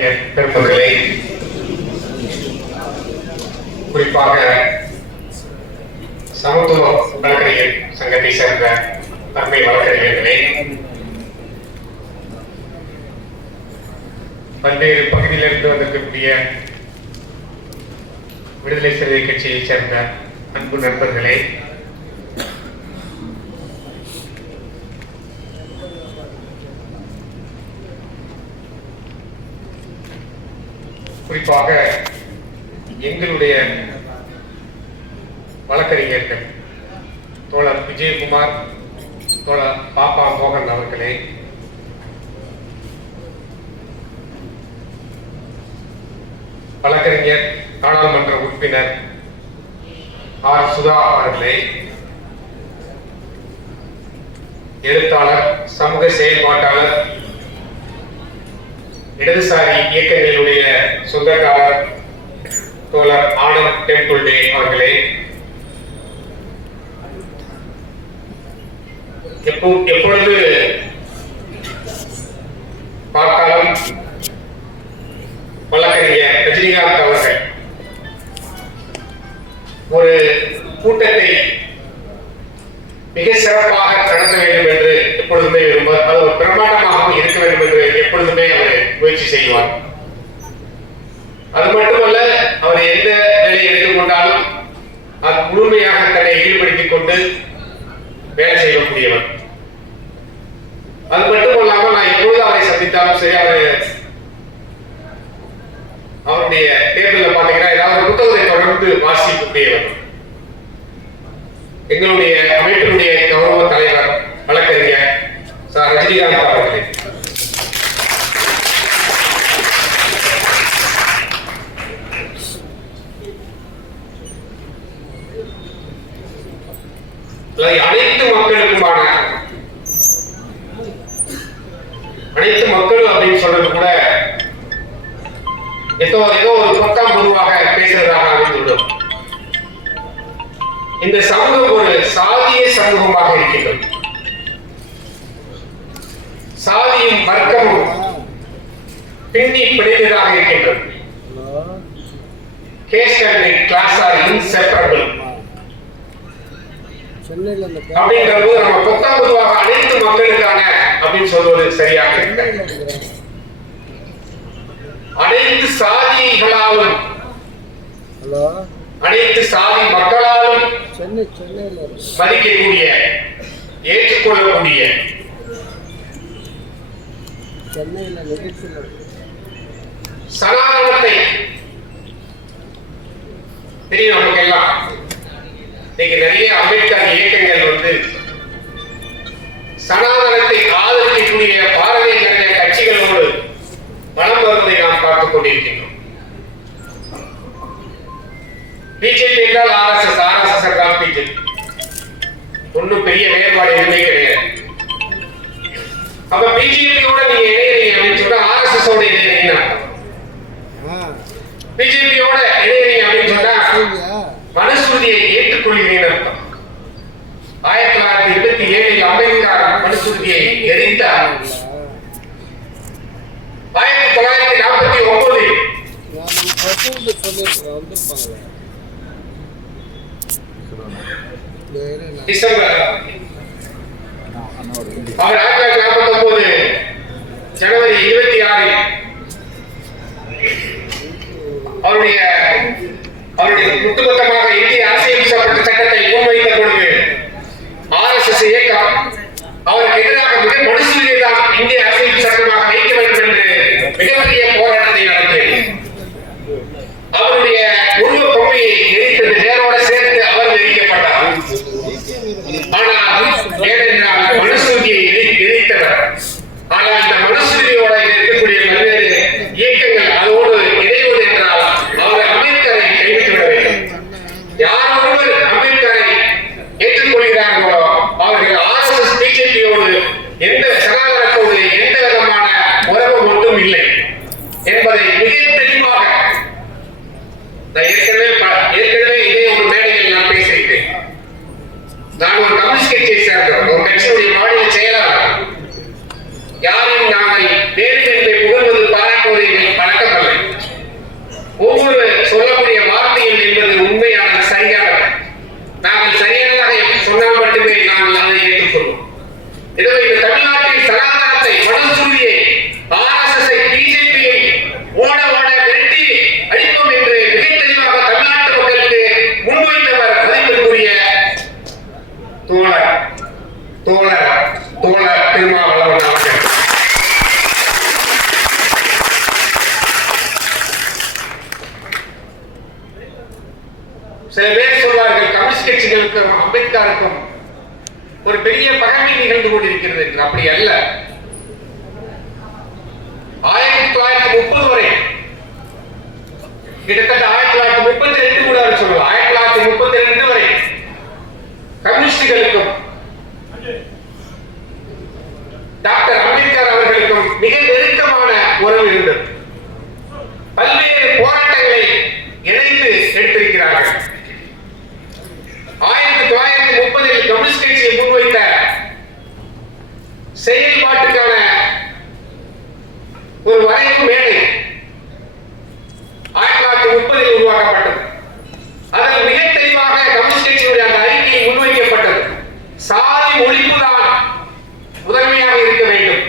வழக்கறிஞர் பெருமகளே குறிப்பாக சமத்துவ வழக்கறிஞர் சங்கத்தை சேர்ந்த தன்மை வழக்கறிஞர்களே பல்வேறு பகுதியிலிருந்து வந்திருக்கக்கூடிய விடுதலை சிறுத்தை கட்சியைச் சேர்ந்த அன்பு நண்பர்களே குறிப்பாக எங்களுடைய வழக்கறிஞர்கள் தோழர் விஜயகுமார் தோழர் பாப்பா மோகன் அவர்களே. வழக்கறிஞர் நாடாளுமன்ற உறுப்பினர் ஆர் சுதா அவர்களே. எழுத்தாளர் சமூக செயல்பாட்டாளர் இடதுசாரி இயக்கங்களுடைய சொந்தக்காரர் தோழர் ஆனந்த் டெம்பிள்டே அவர்களே எப்போ எப்பொழுது பார்த்தாலும் வழக்கறிஞர் ரஜினிகாந்த் அவர்கள் ஒரு கூட்டத்தை மிக சிறப்பாக நடத்த வேண்டும் என்று எப்பொழுதுமே விரும்புவார் அது ஒரு பிரமாண்டமாகவும் இருக்க வேண்டும் என்று எப்பொழுதுமே அவர் முயற்சி செய்வார். அது மட்டுமல்ல அவர் எந்த வேலையை எடுத்துக்கொண்டாலும் அது முழுமையாக தன்னை ஈடுபடுத்திக் கொண்டு வேலை செய்யக்கூடியவர். அது மட்டுமல்லாமல் நான் எப்பொழுது அவரை சந்தித்தாலும் சரி அவர் அவருடைய டேபிள்ல பாத்தீங்கன்னா ஏதாவது புத்தகத்தை தொடர்ந்து வாசிக்கக்கூடியவர். எங்களுடைய அமைப்பினுடைய கௌரவ தலைவர் வழக்கறிஞர் சார் அவர்களே அனைத்து மக்களுக்குமான அனைத்து மக்கள் அப்படின்னு சொல்றது கூட ஏதோ ஏதோ ஒரு பத்தாம் பொதுவாக பேசுறதாக அமைந்துள்ளோம் இந்த சமூகம் ஒரு சாதிய சமூகமாக இருக்கின்றது. சாதியும் வர்க்கமும் பின்னி பிணைந்ததாக இருக்கின்றது. Caste and class are inseparable சென்னையில் அந்த அப்படின்றது நம்ம பத்தாம் பொதுவாக அனைத்து மக்களுக்கான அப்படின்னு சொல்வது சரியாக அனைத்து சாதிகளாலும் அனைத்து சாதி மக்களாலும் மதிக்கக்கூடிய ஏற்றுக்கொள்ளக்கூடிய சென்னையில் நிகழ்ச்சியில் சனாதனத்தை தெரியும் நமக்கு எல்லாம் இன்னைக்கு நிறைய அம்பேத்கர் இயக்கங்கள் வந்து சனாதனத்தை ஆதரிக்கக்கூடிய பாரதிய ஜனதா கட்சிகளோடு மனம் வருவதை நாம் பார்த்துக் கொண்டிருக்கின்றோம். பிஜேபி என்றால் ஆர்எஸ்எஸ் ஆர்எஸ்எஸ் என்றால் பிஜேபி ஒன்றும் பெரிய வேறுபாடு எதுவுமே கிடையாது. அப்ப பிஜேபியோட நீங்க இணையறீங்க அப்படின்னு சொன்னா ஆர்எஸ்எஸ் ஓட இணையறீங்கன்னா ஆ. பிஜேபியோட இணையறீங்க அப்படின்னு சொன்னா சரியா மனுஸ்மிருதியை ஏற்றுக்கொள்கிறீர்கள் அர்த்தம். ஆயிரத்தி தொள்ளாயிரத்தி இருபத்தி ஏழில் அம்பேத்கர் மனுஸ்மிருதியை எரித்தார். ஆயிரத்தி தொள்ளாயிரத்தி நாற்பத்தி ஒன்பதில் டிசம்பர் அவர் ஆயிரத்தி தொள்ளாயிரத்தி நாற்பத்தி ஒன்பது ஜனவரி இருபத்தி ஆறில் அவருடைய அவருடைய ஒட்டுமொத்தமாக இந்திய அரசியல் சட்ட சட்டத்தை முன்வைத்த பொழுது ஆர் எஸ் எஸ் இயக்கம் அவருக்கு எதிராக மிக மனுஷுரியை இந்திய அரசியல் சட்டமாக வைக்க வேண்டும் என்று மிகப்பெரிய போராட்டத்தை நடத்தியது அவருடைய உருவ பொம்மையை எரித்தது நேரோட ஆனால் இந்த மனுஸ்மிருதியோட இருக்கக்கூடிய பல்வேறு இயக்கங்கள் அதோடு இணைவது என்றால் அவர் அம்பேத்கரை கைவிட்டு விட வேண்டும். யார் ஒருவர் அம்பேத்கரை ஏற்றுக்கொள்கிறார்களோ அவர்கள் ஆர்எஸ்எஸ் பிஜேபியோடு எந்த சகாதாரத்தோடு எந்த விதமான உறவு மட்டும் இல்லை என்பதை மிக தெளிவாக நான் ஏற்கனவே ஏற்கனவே இதே ஒரு மேடையில் நான் பேசியிருக்கேன் நான் ஒரு கம்யூனிஸ்ட் கட்சியை சேர்ந்தவர் ஒரு கட்சியுடைய தோழர் தோழர் திருமாவளவன் அவர்கள். சில பேர் சொல்வார்கள் கம்யூனிஸ்ட் கட்சிகளுக்கும் அம்பேத்கருக்கும் ஒரு பெரிய பகமை நிகழ்ந்து கொண்டிருக்கிறது என்று. அப்படி அல்ல. ஆயிரத்தி தொள்ளாயிரத்தி முப்பது வரை கிட்டத்தட்ட ஆயிரத்தி தொள்ளாயிரத்தி முப்பத்தி ரெண்டு கூட சொல்லுவோம் ஆயிரத்தி தொள்ளாயிரத்தி முப்பத்தி ரெண்டு கம்யூனிஸ்ட் கட்சியை முன்வைத்த செயல்பாட்டுக்கான ஒரு வரைவு மேடை ஆயிரத்தி தொள்ளாயிரத்தி முப்பதில் உருவாக்கப்பட்டது. அதில் மிக தெளிவாக கம்யூனிஸ்ட் கட்சியுடைய அந்த அறிக்கை முன்வைக்கப்பட்டது. சாதி ஒழிப்புதான் முதன்மையாக இருக்க வேண்டும்.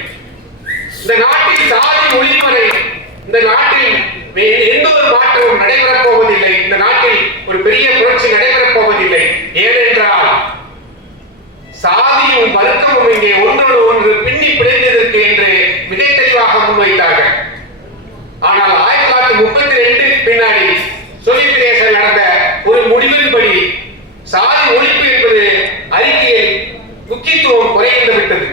இந்த நாட்டில் சாதி ஒழிப்பதை இந்த நாட்டில் எந்த ஒரு மாற்றமும் நடைபெறப் போவதில்லை. இந்த நாட்டில் ஒரு பெரிய புரட்சி நடைபெறப் போவதில்லை ஏனென்றால் சாதியும் வர்க்கமும் இங்கே ஒன்றோடு ஒன்று பின்னி பிணைந்ததற்கு என்று மிக தெளிவாக முன்வைத்தார்கள். ஆனால் ஆயிரத்தி தொள்ளாயிரத்தி முப்பத்தி ரெண்டு பின்னாடி சொவியத் தேசம் நடந்த ஒரு முடிவின்படி சாதி ஒழிப்பு என்பது அறிக்கையில் முக்கியத்துவம் குறைந்து விட்டது.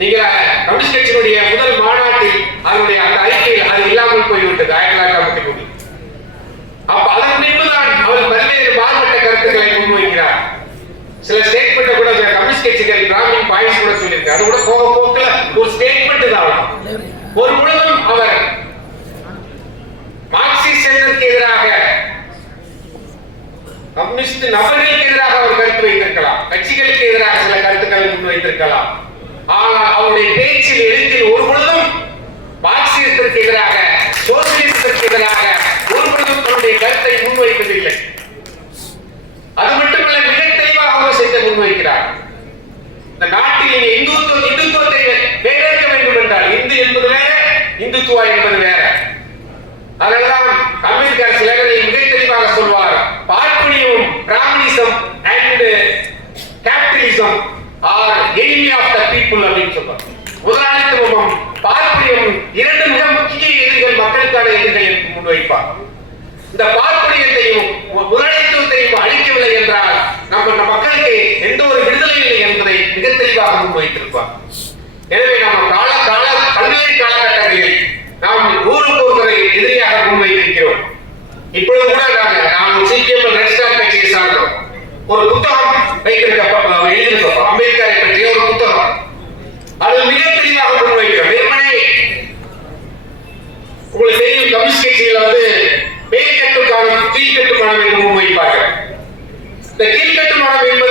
நீங்க கம்யூனிஸ்ட் கட்சியினுடைய முதல் மாநாட்டில் அதனுடைய அந்த அறிக்கையில் அது இல்லாமல் போய்விட்டது ஆயிரத்தி தொள்ளாயிரத்தி ஐம்பத்தி மூணு அப்ப அதன் பின்புதான் அவர் பல்வேறு மாறுபட்ட கருத்துக்களை முன்வைக்கிறார். சில ஸ்டேட் கூட இந்த பிராமின் பாயிண்ட்ஸ் கூட சொல்லியிருக்காரு. அது கூட போக போக்குல ஒரு ஸ்டேட்மெண்ட் தான் ஒரு முழுவதும் அவர். மார்க்சிசத்திற்கு எதிராக கம்யூனிஸ்ட் நபர்களுக்கு எதிராக அவர் கருத்து வைத்திருக்கலாம். கட்சிகளுக்கு எதிராக சில கருத்துக்களை முன்வைத்திருக்கலாம் ஆனால் அவருடைய பேச்சில் எழுத்தில் ஒரு பொழுதும் மார்க்சிசத்திற்கு எதிராக சோசியலிசத்திற்கு எதிராக ஒரு பொழுதும் தன்னுடைய கருத்தை முன்வைப்பதில்லை. அது மட்டுமல்ல மிக தெளிவாக அவர் செய்த முன்வைக்கிறார். இந்த நாட்டில் இனி இந்துத்துவ இந்துத்துவத்தை வேறேற்க வேண்டும் என்றால் இந்து என்பது வேற இந்துத்துவா என்பது வேற. அதனால்தான் அம்பேத்கர் சிலரை மிக தெளிவாக சொல்வார். பார்ப்பனியம் Brahminism and capitalism are enemy of the people அப்படின்னு சொல்வார். முதலாளித்துவமும் பார்ப்பனியம் இரண்டு மிக முக்கிய எதிரிகள் மக்களுக்கான எதிரிகள் என்று முன்வைப்பார். இந்த பார்ப்பனியத்தையும் முதலாளித்துவத்தையும் அழிக்கவில்லை என்றால் நம்ம மக்களுக்கு எந்த ஒரு விடுதலை இல்லை என்பதை மிக தெளிவாக முன்வைத்திருப்பார் எனவே நம்ம கால கால பல்வேறு காலகட்டங்களில் நாம் ஊருக்கு ஒருவரை எதிரியாக முன்வைத்திருக்கிறோம். இப்பொழுது கூட நாங்கள் நாம் சிபிஎம் ரெஸ்டார் கட்சியை சார்ந்தோம் ஒரு புத்தகம் வைத்திருக்க எழுதியிருக்கோம் அம்பேத்கரை பற்றிய ஒரு புத்தகம். அது மிக தெளிவாக முன்வைக்கிறோம். வெறுமனே உங்களுக்கு தெரியும் கம்யூனிஸ்ட் கட்சியில வந்து மேல் கட்டுமானம் கீழ் கட்டுமானம் என்று முன்வைப்பார்கள். இந்த கீழ் கட்டுமானம் என்பது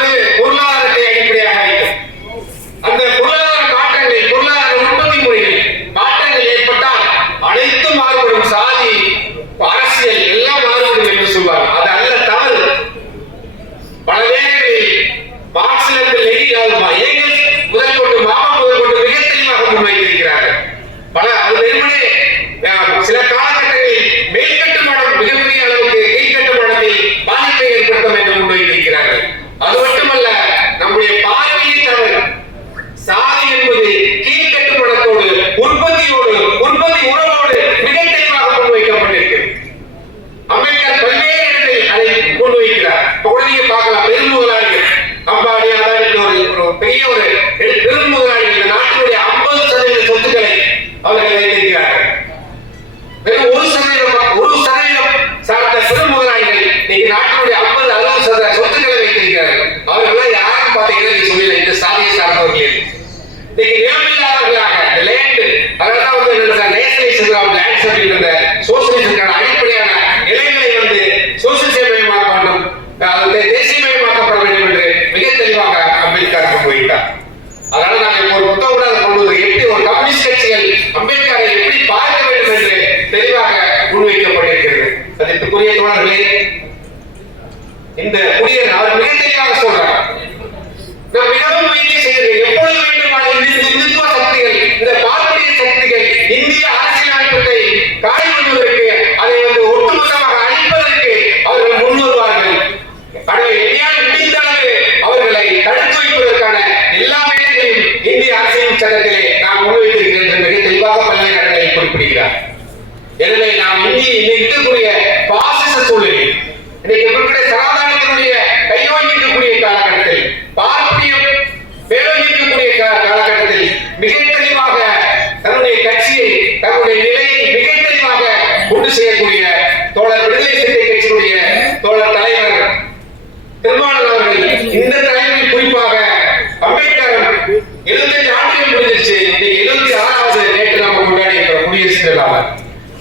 குடியரசு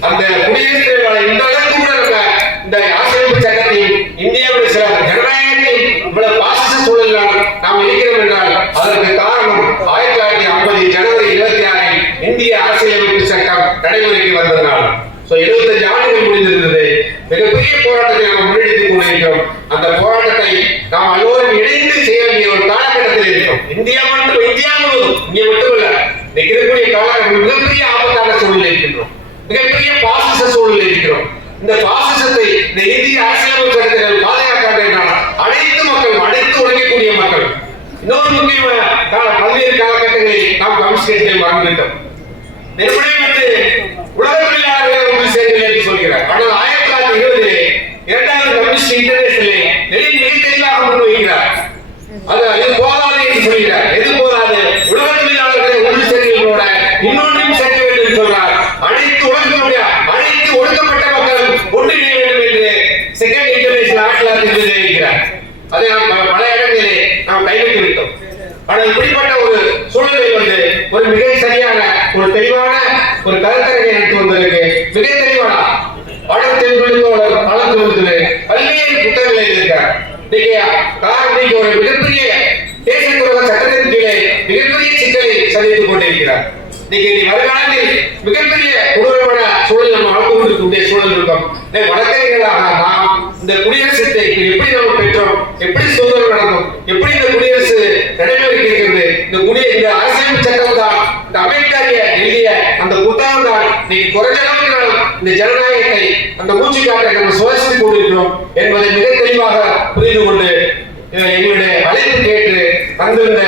அந்த குடியரசு இந்த அளவுக்கு கூட நம்ம இந்த ஆசிரியப்பு சட்டத்தில் இந்தியாவுடைய சில ஜனநாயகத்தில் இவ்வளவு பாசிச சூழலில் நாம் இருக்கிறோம் என்றால் அதற்கு காரணம் ஆயிரத்தி தொள்ளாயிரத்தி ஐம்பது ஜனவரி இருபத்தி ஆறில் இந்திய அரசியலமைப்பு சட்டம் நடைமுறைக்கு வந்ததனால். சோ 75 ஆண்டுகள் முடிந்திருந்தது. மிகப்பெரிய போராட்டத்தை நாம் முன்னெடுத்துக் கொண்டிருக்கிறோம். அந்த போராட்டத்தை நாம் அனைவரும் இணைந்து செய்ய வேண்டிய ஒரு காலகட்டத்தில் இருக்கிறோம். இந்தியா மட்டும் இந்தியா முழுவதும் இங்கே மட்டுமல்ல இருக்கக்கூடிய காலகட்டம் மிகப்பெரிய ஆபத்தான சூழ்நிலை மிகப்பெரிய பாசிச சூழலில் இருக்கிறோம். இந்த பாசிசத்தை இந்த இந்திய அரசியலமைப்பு சட்டத்தில் பாதுகாக்க வேண்டிய அனைத்து மக்களும் அனைத்து உழைக்கக்கூடிய மக்கள். இன்னொரு முக்கியமான கால- பல்வேறு காலகட்டங்களில் நாம் கம்யூனிஸ்டை மறந்துவிட்டோம் நிறுவனம் வந்து உலக தொழிலாளர்கள் ஒன்று சேர்க்கவில்லை என்று சொல்கிறார். ஆனால் ஆயிரத்தி தொள்ளாயிரத்தி இருபது இரண்டாவது கம்யூனிஸ்ட் இன்டர்நேஷனலே நெறி மிக தெளிவாக முன் வைக்கிறார். அது இது போதாது என்று சொல்கிறார். எது போதாது? உலக தொழிலாளர்களை ஒன்று சேர்க்கிறதோட இன்னொன்றையும் இருக்கிறார் அதை நாம் பல- இடங்களிலே நாம் கைவிட்டு விட்டோம். ஆனால் இப்படிப்பட்ட ஒரு சூழ்நிலை வந்து ஒரு மிக சரியான ஒரு தெளிவான ஒரு கருத்தரங்கை எடுத்து வந்ததற்கு மிக தெளிவான பாடத்தின் விழுந்தோட பாடத்தின் பல்வேறு புத்தகங்களை இருக்கிறார் இன்னைக்கு கார் ஒரு மிகப்பெரிய இருக்கிறது இந்த அரசியல் சட்டம் தான் இந்த அம்பேத்கரிய எழுதிய அந்த புத்தகம் தான் இன்னைக்கு குறைஞ்ச அளவுக்கு இந்த ஜனநாயகத்தை அந்த மூச்சு காட்டை நம்ம சுவாசித்துக் கொண்டிருக்கிறோம் என்பதை மிக தெளிவாக புரிந்து கொண்டு எங்களுடைய அழைப்பு கேட்டு வந்திருந்த